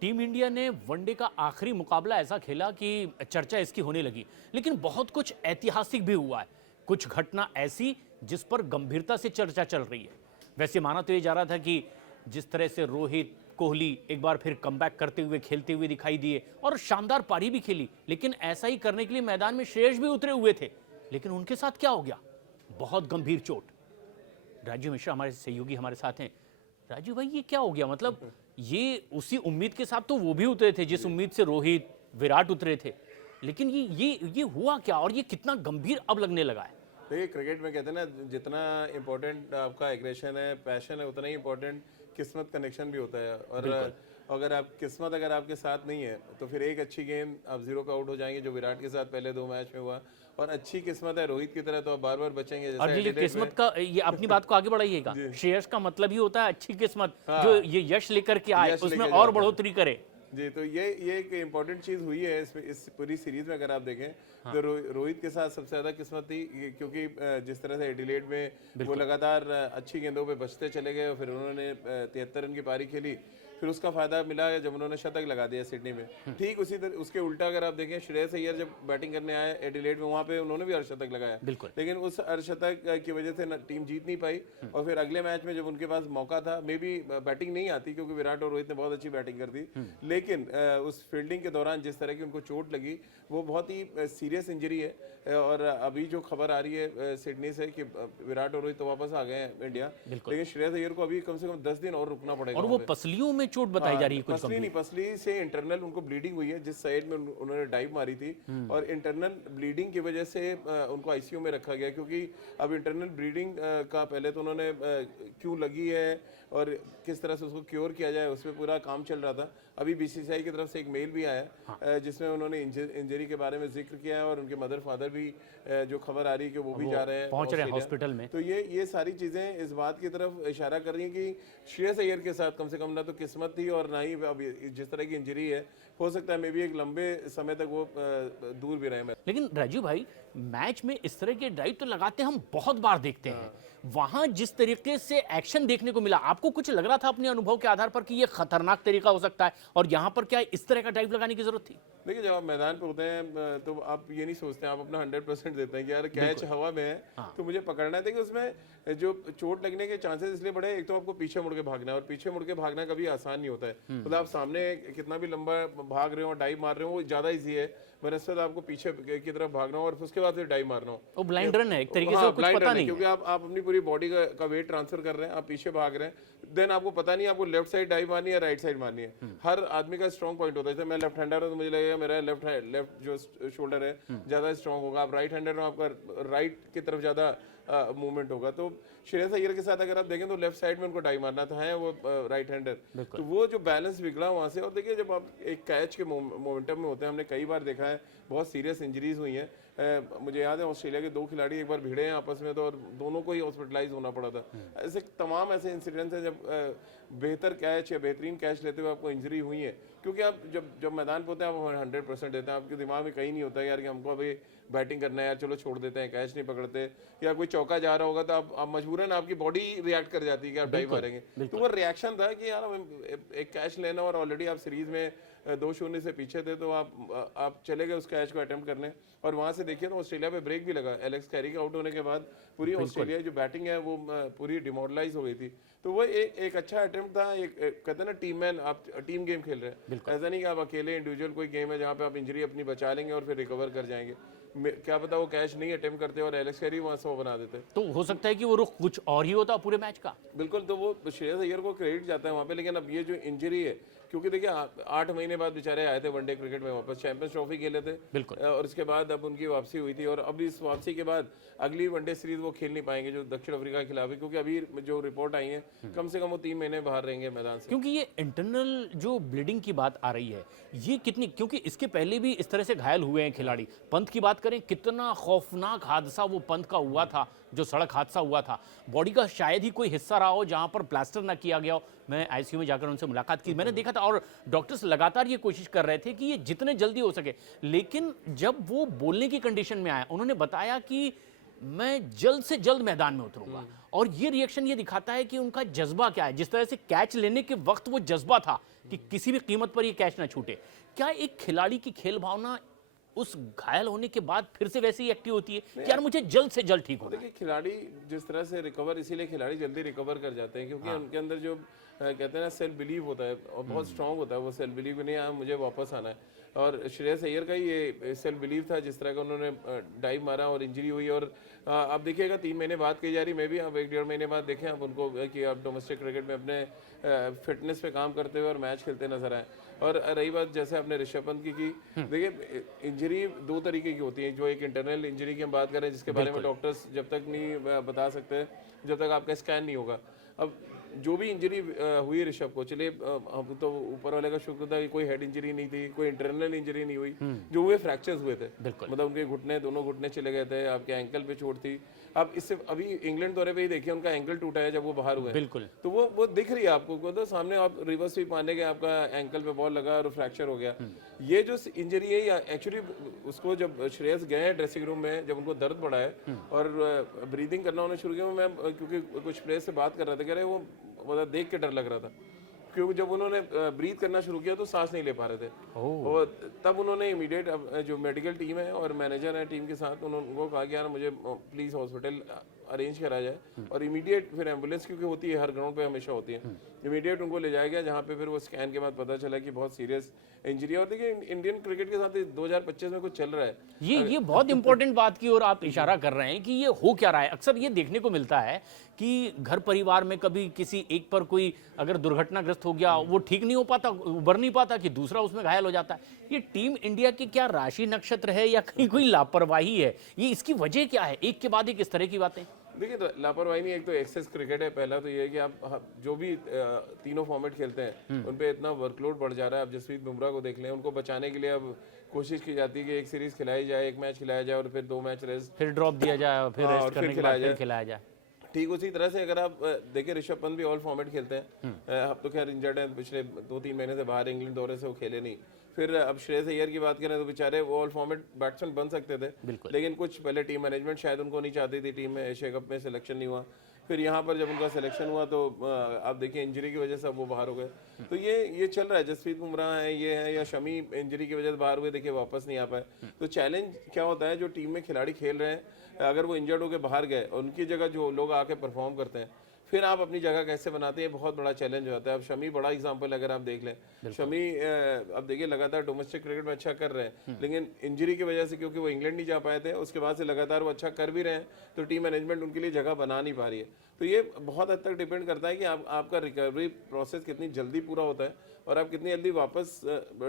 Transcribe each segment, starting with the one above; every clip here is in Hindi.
टीम इंडिया ने वनडे का आखिरी मुकाबला ऐसा खेला कि चर्चा इसकी होने लगी, लेकिन बहुत कुछ ऐतिहासिक भी हुआ है। कुछ घटना ऐसी जिस पर गंभीरता से चर्चा चल रही है। वैसे माना तो ये जा रहा था कि जिस तरह से रोहित, कोहली एक बार फिर कमबैक करते हुए, खेलते हुए दिखाई दिए और शानदार पारी भी खेली, लेकिन ऐसा ही करने के लिए मैदान में श्रेयस भी उतरे हुए थे। लेकिन उनके साथ क्या हो गया? बहुत गंभीर चोट। राजीव मिश्रा हमारे सहयोगी हमारे साथ हैं। राजीव भाई, ये क्या हो गया? मतलब ये उसी उम्मीद के साथ तो वो भी उतरे थे जिस उम्मीद से रोहित, विराट उतरे थे, लेकिन ये हुआ क्या और ये कितना गंभीर अब लगने लगा है? देखिए, क्रिकेट में कहते हैं ना, जितना इम्पोर्टेंट आपका एग्रेशन है, पैशन है, उतना ही इम्पोर्टेंट किस्मत कनेक्शन भी होता है। और अगर आप किस्मत अगर आपके साथ नहीं है तो फिर एक अच्छी गेंद आप 0 पे आउट हो जाएंगे, जो विराट के साथ पहले 2 मैच में हुआ। और अच्छी किस्मत है रोहित की तरह तो आप बार बार बचेंगे। और ये किस्मत का, ये अपनी बात को आगे बढ़ाइएगा। श्रेयस का मतलब ही होता है अच्छी किस्मत, जो ये यश लेकर के आए उसमें और बढ़ोतरी करे। जी, तो ये एक इम्पोर्टेंट चीज हुई है इस पूरी सीरीज में। अगर आप देखें तो रोहित के साथ सबसे ज्यादा किस्मत थी, क्योंकि जिस तरह से एडिलेड में वो लगातार अच्छी गेंदों पे बचते चले गए और फिर उन्होंने 73 रन की पारी खेली। फिर उसका फायदा मिला जब उन्होंने शतक लगा दिया सिडनी में। ठीक उसी तरह उसके उल्टा अगर आप देखें, श्रेयस अय्यर जब बैटिंग करने आए एडिलेड में, वहां पे उन्होंने भी अर्धशतक लगाया, लेकिन उस अर्धशतक की वजह से टीम जीत नहीं पाई। और फिर अगले मैच में जब उनके पास मौका था, मे बी बैटिंग नहीं आती क्योंकि विराट और रोहित ने बहुत अच्छी बैटिंग कर दी, लेकिन उस फील्डिंग के दौरान जिस तरह की उनको चोट लगी, वो बहुत ही सीरियस इंजरी है। और अभी जो खबर आ रही है सिडनी से कि विराट और रोहित तो वापस आ गए हैं इंडिया, लेकिन श्रेयस अय्यर को अभी कम से कम 10 दिन और रुकना पड़ेगा। और वो पसलियों में चोट बताई जा रही है। पसली नहीं, पसली से इंटरनल उनको ब्लीडिंग हुई है, जिस साइड में उन्होंने डाइव मारी थी, और इंटरनल ब्लीडिंग की वजह से उनको आईसीयू में रखा गया। क्योंकि अब इंटरनल ब्लीडिंग का पहले तो उन्होंने क्यों लगी है और किस तरह से उसको क्योर किया जाए, उस पर पूरा काम चल रहा था। अभी बीसीसीआई की तरफ से एक मेल भी आया जिसमें उन्होंने इंजरी के बारे में जिक्र किया है, और उनके मदर फादर भी जो खबर आ रही है कि वो भी जा रहे हैं, पहुंच रहे हैं हॉस्पिटल में। तो ये सारी चीजें इस बात की तरफ इशारा कर रही हैं कि श्रेयस अय्यर के साथ कम से कम ना तो किस्मत थी और ना ही अब जिस तरह की इंजरी है, हो सकता है मे भी एक लंबे समय तक वो दूर भी रहे। लेकिन राजीव भाई, मैच में इस तरह के ड्राइव तो लगाते हम बहुत बार देखते हैं। वहां जिस तरीके से एक्शन देखने को मिला, आपको कुछ लग रहा था अपने अनुभव के आधार पर कि ये खतरनाक तरीका हो सकता है, और यहाँ पर क्या इस तरह का ड्राइव लगाने की जरूरत थी? देखिए, जब आप मैदान पे होते हैं तो आप ये नहीं सोचते, आप अपना 100% देते हैं कि यार कैच हवा में है तो मुझे पकड़ना है। देखिए, उसमें जो चोट लगने के चांसेस इसलिए बढ़े, एक तो आपको पीछे मुड़ के भागना है, और पीछे मुड़ के भागना कभी आसान नहीं होता है। मतलब आप सामने कितना भी लंबा भाग रहे हो, डाइव मार रहे हो, वो ज्यादा ईजी है, बनस्पत आपको पीछे की तरफ भागना हो और उसके बाद फिर डाइव मारना हो। वो ब्लाइंड रन है एक तरीके से, कुछ पता नहीं, क्योंकि आप अपनी पूरी बॉडी का वेट ट्रांसफर कर रहे हैं, आप पीछे भाग रहे हैं, देन आपको पता नहीं आपको लेफ्ट साइड डाइव मारनी है, राइट साइड मारनी है। हर आदमी का स्ट्रॉन्ग पॉइंट होता है। जैसे मैं लेफ्ट हैंडर हूं तो मुझे लगेगा मेरा लेफ्ट जो शोल्डर है ज्यादा स्ट्रॉन्ग होगा। आप राइट हैंडर हो, आपका राइट की तरफ ज्यादा मूवमेंट होगा। तो श्रेयस अय्यर के साथ अगर आप देखें तो लेफ्ट साइड में उनको डाइव मारना था, है वो राइट हैंडर, तो वो जो बैलेंस बिगड़ा वहां से। और देखिए, जब आप एक कैच के मोमेंटम में होते हैं, हमने कई बार देखा है बहुत सीरियस इंजरीज हुई हैं। मुझे याद है ऑस्ट्रेलिया के 2 खिलाड़ी एक बार भिड़े हैं आपस में, तो और दोनों को ही हॉस्पिटलाइज होना पड़ा था। ऐसे तमाम ऐसे इंसिडेंट्स हैं जब बेहतर कैच या बेहतरीन कैच लेते हुए आपको इंजरी हुई है। क्योंकि आप जब मैदान पे होते हैं आप 100% देते हैं, आपके दिमाग में कहीं नहीं होता है यार कि हमको अभी बैटिंग करना है, यार चलो छोड़ देते हैं, कैच नहीं पकड़ते, या कोई चौका जा रहा होगा तो आप मजबूरन आपकी बॉडी रिएक्ट कर जाती है कि आप डाइव मारेंगे। तो वो रिएक्शन था कि यार एक कैच लेना, और ऑलरेडी आप सीरीज में 2-0 से पीछे थे, तो आप चले गए उस कैच को अटेम्प्ट करने। और वहां से देखिए तो ऑस्ट्रेलिया पे ब्रेक भी लगा। एलेक्स कैरी के आउट होने के बाद पूरी ऑस्ट्रेलिया जो बैटिंग है वो पूरी डिमोरलाइज हो गई थी। तो वो एक अच्छा अटेम्प्ट था। एक कहते हैं ना, टीम मैन, आप टीम गेम खेल रहे हैं, ऐसा नहीं कि आप अकेले इंडिविजुअल कोई गेम है जहाँ पे आप इंजरी अपनी बचा लेंगे और फिर रिकवर कर जाएंगे। क्या पता वो कैच नहीं अटेम्प्ट करते और एलेक्स कैरी वहां 100 बना देते। तो हो सकता है कि वो रुख कुछ और ही होता पूरे मैच का। बिल्कुल, तो वो श्रेयस अय्यर को क्रेडिट जाता है वहां पे। लेकिन अब ये जो इंजरी है, क्योंकि देखिए 8 महीने बाद बेचारे आए थे वनडे क्रिकेट में वापस, चैंपियंस ट्रॉफी खेले थे, और उसके बाद अब उनकी वापसी हुई थी। और अब इस वापसी के बाद अगली वनडे सीरीज वो खेल नहीं पाएंगे जो दक्षिण अफ्रीका के खिलाफ है, क्योंकि अभी जो रिपोर्ट आई है कम से कम वो 3 महीने बाहर रहेंगे मैदान से। क्योंकि ये इंटरनल जो ब्लीडिंग की बात आ रही है, ये कितनी, क्योंकि इसके पहले भी इस तरह से घायल हुए हैं खिलाड़ी। पंत की बात करें, कितना खौफनाक हादसा वो पंत का हुआ था, जो सड़क हादसा हुआ था। बॉडी का शायद ही कोई हिस्सा रहा हो जहां पर प्लास्टर ना किया गया हो। मैं आईसीयू में जाकर उनसे मुलाकात की, मैंने देखा था, और डॉक्टर्स लगातार ये कोशिश कर रहे थे कि ये जितने जल्दी हो सके। लेकिन जब वो बोलने की कंडीशन में आया, उन्होंने बताया कि मैं जल्द से जल्द मैदान में उतरूंगा। और ये रिएक्शन ये दिखाता है कि उनका जज्बा क्या है। जिस तरह से कैच लेने के वक्त वो जज्बा था कि किसी भी कीमत पर ये कैच ना छूटे, क्या एक खिलाड़ी की खेल भावना उस घायल होने के बाद फिर से वैसे ही एक्टिव होती है कि यार मुझे जल्द से जल्द ठीक होना है? देखिए, खिलाड़ी जिस तरह से रिकवर, इसीलिए खिलाड़ी जल्दी रिकवर कर जाते हैं क्योंकि उनके अंदर जो कहते हैं ना सेल्फ बिलीव होता है और बहुत स्ट्रांग होता है। वो सेल्फ बिलीव नहीं आया, मुझे वापस आना है। और श्रेयस अय्यर का ही ये सेल्फ बिलीव था, जिस तरह का उन्होंने डाइव मारा और इंजरी हुई। और आप देखिएगा 3 महीने बाद की जा रही, मैं भी अब 1-1.5 महीने बाद देखें आप उनको कि आप डोमेस्टिक क्रिकेट में अपने फिटनेस पे काम करते हुए और मैच खेलते नजर आए। और रही बात जैसे आपने ऋषभ पंत की देखिए, इंजरी 2 तरीके की होती है। जो एक इंटरनल इंजरी की हम बात करें, जिसके बारे में डॉक्टर्स जब तक नहीं बता सकते जब तक आपका स्कैन नहीं होगा। अब जो भी इंजरी हुई ऋषभ को, चलिए हम तो ऊपर वाले का शुक्र था कि कोई हेड इंजरी नहीं थी, कोई इंटरनल इंजरी नहीं हुई। जो हुए फ्रैक्चर्स हुए थे, मतलब उनके घुटने, दोनों घुटने चले गए थे, आपके एंकल पे चोट थी। अब इससे अभी इंग्लैंड दौरे पे ही देखिए, उनका एंकल टूटा है जब वो बाहर हुए। बिल्कुल। तो वो दिख रही है आपको, मतलब सामने आप रिवर्स स्वीप आने के आपका एंकल पे बॉल लगा और फ्रैक्चर हो गया। ये जो इंजरी है एक्चुअली उसको जब श्रेयस गए हैं ड्रेसिंग रूम में, जब उनको दर्द बढ़ा है और ब्रीदिंग करना उन्होंने शुरू किया, मैं क्योंकि कुछ प्लेयर से बात कर रहा था, कह रहे वो मतलब देख के डर लग रहा था क्योंकि जब उन्होंने ब्रीथ करना शुरू किया तो सांस नहीं ले पा रहे थे। और तब उन्होंने इमीडिएट जो मेडिकल टीम है और मैनेजर है टीम के साथ, उनको कहा कि यार मुझे प्लीज हॉस्पिटल अरेंज करा जाए। और इमीडिएट फिर एम्बुलेंस, क्योंकि होती है हर ग्राउंड पे हमेशा होती है, इमीडिएट उनको ले जाया गया, जहाँ पे फिर वो स्कैन के बाद पता चला कि बहुत सीरियस इंजरी है। और देखिए इंडियन क्रिकेट के साथ 2025 में कुछ चल रहा है। ये बहुत इंपॉर्टेंट बात की ओर आप इशारा कर रहे हैं कि ये हो क्या रहा है। अक्सर ये देखने को मिलता है कि घर परिवार में कभी किसी एक पर कोई अगर दुर्घटनाग्रस्त हो गया, वो ठीक नहीं हो पाता, उबर नहीं पाता, कि दूसरा उसमें घायल हो जाता है। ये टीम इंडिया की क्या राशि नक्षत्र है या कहीं कोई लापरवाही है? ये इसकी वजह क्या है? एक के बाद एक इस तरह की बातें। देखिए, तो लापरवाही नहीं, एक तो एक्सेस क्रिकेट है। पहला तो ये है कि आप जो भी तीनों फॉर्मेट खेलते हैं उन पे इतना वर्कलोड बढ़ जा रहा है। आप जसप्रीत बुमराह को देख लें, उनको बचाने के लिए अब कोशिश की जाती है कि एक सीरीज खिलाई जाए, एक मैच खिलाया जाए और फिर 2 मैच रेस्ट, फिर ड्रॉप दिया जाए, फिर रेस्ट करने के बाद फिर खिलाया जाए। ठीक उसी तरह से अगर आप देखिए, ऋषभ पंत भी ऑल फॉर्मेट खेलते हैं। अब तो खैर इंजर्ड है, पिछले 2-3 महीने से बाहर, इंग्लैंड दौरे से वो खेले नहीं। फिर अब श्रेयस अय्यर की बात करें तो बेचारे वो ऑल फॉर्मेट बैट्समैन बन सकते थे, लेकिन कुछ पहले टीम मैनेजमेंट शायद उनको नहीं चाहती थी, टीम में एशिया कप में सिलेक्शन नहीं हुआ। फिर यहाँ पर जब उनका सिलेक्शन हुआ तो आप देखिए इंजरी की वजह से अब वो बाहर हो गए। तो ये चल रहा है। जसप्रीत बुमराह है, ये है, या शमी इंजरी की वजह से बाहर हुए, देखिए वापस नहीं आ पाए। तो चैलेंज क्या होता है, जो टीम में खिलाड़ी खेल रहे हैं, अगर वो इंजर्ड होकर बाहर गए और उनकी जगह जो लोग आके परफॉर्म करते हैं, फिर आप अपनी जगह कैसे बनाते हैं, बहुत बड़ा चैलेंज होता है। अब शमी बड़ा एग्जांपल अगर आप देख लें, शमी अब देखिए लगातार डोमेस्टिक क्रिकेट में अच्छा कर रहे हैं, लेकिन इंजरी की वजह से, क्योंकि वो इंग्लैंड नहीं जा पाए थे, उसके बाद से लगातार वो अच्छा कर भी रहे हैं, तो टीम मैनेजमेंट उनके लिए जगह बना नहीं पा रही है। तो ये बहुत हद तक डिपेंड करता है कि आपका रिकवरी प्रोसेस कितनी जल्दी पूरा होता है और आप कितनी जल्दी वापस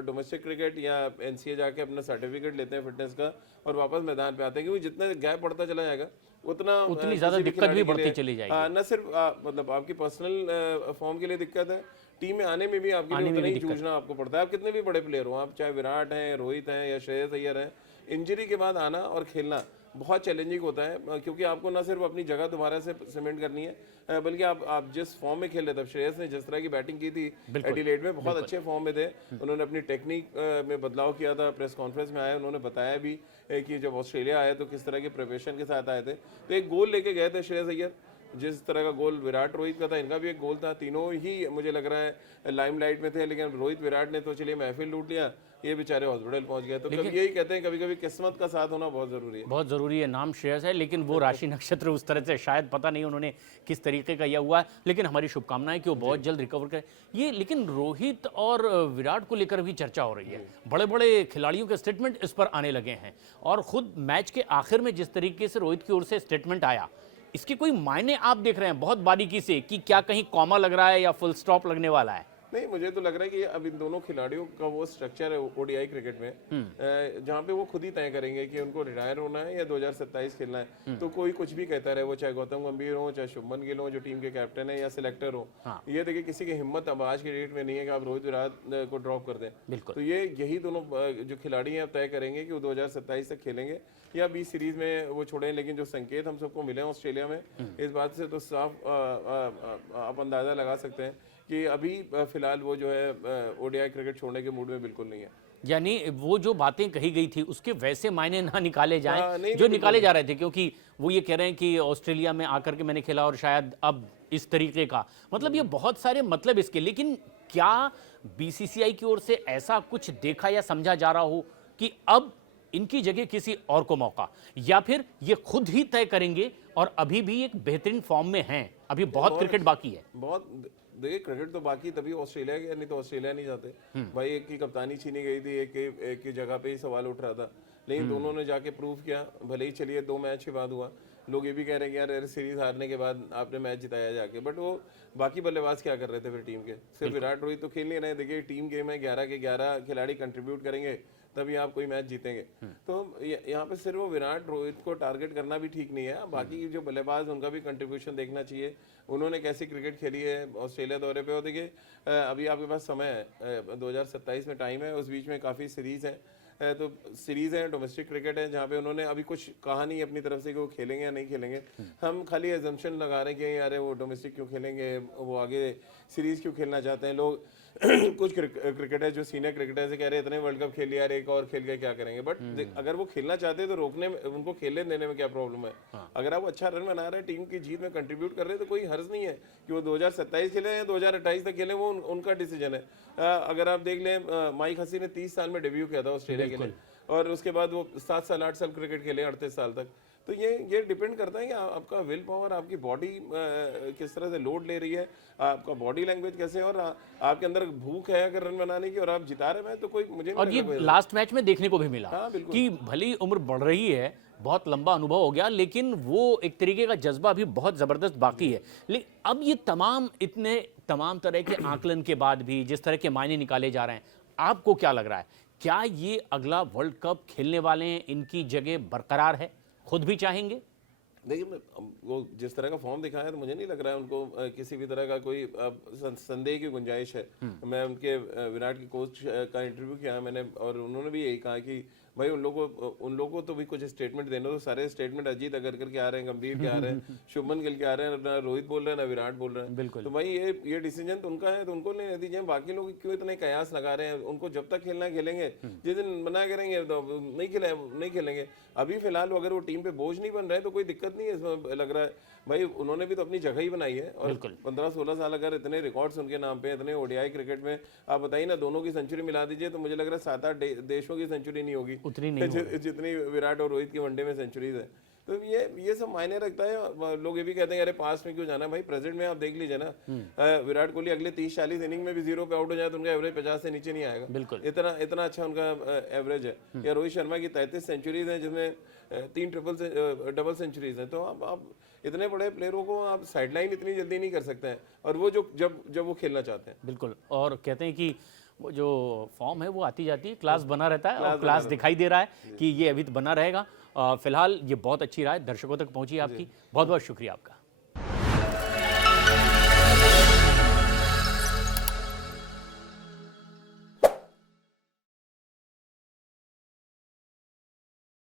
डोमेस्टिक क्रिकेट या एनसीए जाके अपना सर्टिफिकेट लेते हैं फिटनेस का और वापस मैदान पे आते हैं। क्योंकि जितना गैप बढ़ता चला जाएगा उतनी ज्यादा दिक्कत भी बढ़ती चली जाएगी। न सिर्फ मतलब आपकी पर्सनल फॉर्म के लिए दिक्कत है, टीम में आने में भी आपके लिए उतना ही जूझना आपको पड़ता है। आप कितने भी बड़े प्लेयर हो, आप चाहे विराट हैं, रोहित हैं या श्रेयस अय्यर हैं, इंजरी के बाद आना और खेलना बहुत चैलेंजिंग होता है, क्योंकि आपको ना सिर्फ अपनी जगह दोबारा से सीमेंट करनी है, बल्कि आप जिस फॉर्म में खेल रहे थे। श्रेयस ने जिस तरह की बैटिंग की थी एडिलेड में, बहुत अच्छे फॉर्म में थे। उन्होंने अपनी टेक्निक में बदलाव किया था, प्रेस कॉन्फ्रेंस में आए, उन्होंने बताया भी कि जब ऑस्ट्रेलिया आए तो किस तरह की प्रिपरेशन के साथ आए थे। तो एक गोल लेके गए थे श्रेयस अय्यर, जिस तरह का गोल विराट रोहित का था, इनका भी एक गोल था। तीनों ही मुझे लग रहा है लाइमलाइट में थे, लेकिन रोहित विराट ने तो चलिए महफिल लूट लिया, ये बेचारे हॉस्पिटल पहुंच गए। तो कभी यही कहते हैं, कभी कभी किस्मत का साथ होना बहुत जरूरी है। बहुत जरूरी है। नाम श्रेयस है, लेकिन वो राशि नक्षत्र उस तरह से शायद पता नहीं उन्होंने किस तरीके का यह हुआ है, लेकिन हमारी शुभकामनाएं कि वो बहुत जल्द रिकवर करें। ये लेकिन रोहित और विराट को लेकर भी चर्चा हो रही है, बड़े बड़े खिलाड़ियों के स्टेटमेंट इस पर आने लगे हैं, और खुद मैच के आखिर में जिस तरीके से रोहित की ओर से स्टेटमेंट आया, इसके कोई मायने आप देख रहे हैं बहुत बारीकी से कि क्या कहीं कॉमा लग रहा है या फुल स्टॉप लगने वाला है? नहीं, मुझे तो लग रहा है कि अब इन दोनों खिलाड़ियों का वो स्ट्रक्चर है ओडीआई क्रिकेट में, जहाँ पे वो खुद ही तय करेंगे कि उनको रिटायर होना है या 2027 खेलना है। तो कोई कुछ भी कहता रहे, वो चाहे गौतम गंभीर हो, चाहे शुभमन गिल हो जो टीम के कैप्टन है, या सिलेक्टर हो। ये देखिए, किसी की हिम्मत अब आज की डेट में नहीं है कि आप रोहित विराट को ड्रॉप कर दें। तो ये यही दोनों जो खिलाड़ी हैं तय करेंगे कि वो 2027 तक खेलेंगे या 20 सीरीज में वो छोड़ें। लेकिन जो संकेत हम सबको मिले हैं ऑस्ट्रेलिया में, इस बात से तो साफ आप अंदाजा लगा सकते हैं कि अभी फिलहाल वो जो है ओडीआई क्रिकेट छोड़ने के मूड में बिल्कुल नहीं है। यानी वो जो बातें कही गई थी उसके वैसे मायने ना निकाले जाएं हाँ, नहीं, जो नहीं, निकाले जा रहे थे, क्योंकि वो ये कह रहे हैं कि ऑस्ट्रेलिया में आकर के मैंने खेला और शायद अब इस तरीके का, मतलब ये बहुत सारे मतलब इसके। लेकिन क्या बीसीसीआई की ओर से ऐसा कुछ देखा या समझा जा रहा हो कि अब इनकी जगह किसी और को मौका, या फिर ये खुद ही तय करेंगे और अभी भी एक बेहतरीन फॉर्म में हैं, अभी बहुत क्रिकेट बाकी है? बहुत, देखिए क्रिकेट तो बाकी तभी ऑस्ट्रेलिया गया, नहीं तो ऑस्ट्रेलिया नहीं जाते भाई। एक की कप्तानी छीनी गई थी, एक की जगह पे ही सवाल उठ रहा था, लेकिन दोनों ने जाके प्रूव किया। भले ही चलिए 2 मैच के बाद हुआ, लोग ये भी कह रहे हैं कि यार सीरीज हारने के बाद आपने मैच जिताया जाके, बट वो बाकी बल्लेबाज क्या कर रहे थे फिर टीम के? सिर्फ विराट रोहित तो खेल नहीं रहे। देखिए टीम गेम है, 11 के 11 खिलाड़ी कंट्रीब्यूट करेंगे तभी आप कोई मैच जीतेंगे। तो यहाँ पे सिर्फ वो विराट रोहित को टारगेट करना भी ठीक नहीं है, बाकी जो बल्लेबाज उनका भी कंट्रीब्यूशन देखना चाहिए। उन्होंने कैसी क्रिकेट खेली है ऑस्ट्रेलिया दौरे पे। और देखिए अभी आपके पास समय है, 2027 में टाइम है, उस बीच में काफ़ी सीरीज़ है। तो सीरीज़ है, डोमेस्टिक क्रिकेट है, जहाँ पे उन्होंने अभी कुछ कहा नहीं अपनी तरफ से कि वो खेलेंगे या नहीं खेलेंगे। हम खाली एजम्पशन लगा रहे हैं कि यार वो डोमेस्टिक क्यों खेलेंगे, वो आगे सीरीज़ क्यों खेलना चाहते हैं लोग। कुछ क्रिकेटर जो सीनियर क्रिकेटर से कह रहे हैं इतने वर्ल्ड कप खेल लिया यार, एक और खेल के क्या करेंगे। बट अगर वो खेलना चाहते हैं तो रोकने में, उनको खेलने देने में क्या प्रॉब्लम है? अगर आप अच्छा रन बना रहे हैं, टीम की जीत में कंट्रीब्यूट कर रहे हैं, तो कोई हर्ज नहीं है कि वो 2027 खेले या 2028 तक खेले, वो उनका डिसीजन है। अगर आप देख लें, माइक हसी ने 30 साल में डेब्यू किया था ऑस्ट्रेलिया के लिए, और उसके बाद वो 7 साल 8 साल क्रिकेट खेले, 38 साल तक। तो ये डिपेंड करता है कि आपका विल पावर, आपकी बॉडी किस तरह से लोड ले रही है, आपका बॉडी लैंग्वेज कैसे है, और आपके अंदर भूख है अगर रन बनाने की और आप जिता रहे हैं तो कोई मुझे नहीं और ये लास्ट मैच में देखने को भी मिला कि भले ही उम्र बढ़ रही है, बहुत लंबा अनुभव हो गया, लेकिन वो एक तरीके का जज्बा भी बहुत ज़बरदस्त बाकी है। लेकिन अब ये तमाम तरह के आकलन के बाद भी जिस तरह के मायने निकाले जा रहे हैं, आपको क्या लग रहा है, क्या ये अगला वर्ल्ड कप खेलने वाले हैं, इनकी जगह बरकरार है, खुद भी चाहेंगे? देखिए वो जिस तरह का फॉर्म दिखाया है तो मुझे नहीं लग रहा है उनको किसी भी तरह का कोई संदेह की गुंजाइश है। मैं उनके विराट के कोच का इंटरव्यू किया मैंने, और उन्होंने भी यही कहा कि भाई उन लोगों को तो भी कुछ स्टेटमेंट देना। तो सारे स्टेटमेंट अजीत अगरकर के आ रहे हैं, गंभीर के आ रहे हैं, शुभमन गिल के आ रहे हैं, ना रोहित बोल रहे हैं ना विराट बोल रहे हैं। बिल्कुल। तो भाई ये डिसीजन तो उनका है, तो उनको लेने दीजिए। बाकी लोग क्यों इतने कयास लगा रहे हैं? उनको जब तक खेलना खेलेंगे, जिस दिन मना करेंगे तो नहीं खेलेंगे। अभी फिलहाल अगर वो टीम पे बोझ नहीं बन रहे तो कोई दिक्कत नहीं है इसमें, लग रहा है भाई उन्होंने भी तो अपनी जगह ही बनाई है। और 15-16 साल अगर इतने रिकॉर्ड्स उनके नाम पे, इतने ओडीआई क्रिकेट में, आप बताइए ना, दोनों की सेंचुरी मिला दीजिए तो मुझे लग रहा है 7-8 देशों की सेंचुरी नहीं होगी उतनी नहीं जितनी विराट और रोहित की वनडे में सेंचुरीज है। तो ये सब मायने रखता है। लोग ये भी कहते हैं अरे पास में क्यों जाना है? भाई प्रेजेंट में आप देख लीजिए ना, विराट कोहली अगले 30-40 इनिंग में भी 0 पे आउट हो जाए तो उनका एवरेज 50 से नीचे नहीं आएगा। बिल्कुल। इतना अच्छा उनका एवरेज है। या रोहित शर्मा की 33 सेंचुरीज हैं, जिसमें 3 डबल सेंचुरीज हैं। तो आप इतने बड़े प्लेयरों को आप साइडलाइन इतनी जल्दी नहीं कर सकते हैं, और वो जब वो खेलना चाहते हैं। बिल्कुल। और कहते हैं कि वो जो फॉर्म है वो आती जाती है, क्लास बना रहता है, और क्लास दिखाई दे रहा है कि ये अभी तो बना रहेगा। फिलहाल ये बहुत अच्छी राय दर्शकों तक पहुंची आपकी, बहुत बहुत शुक्रिया आपका।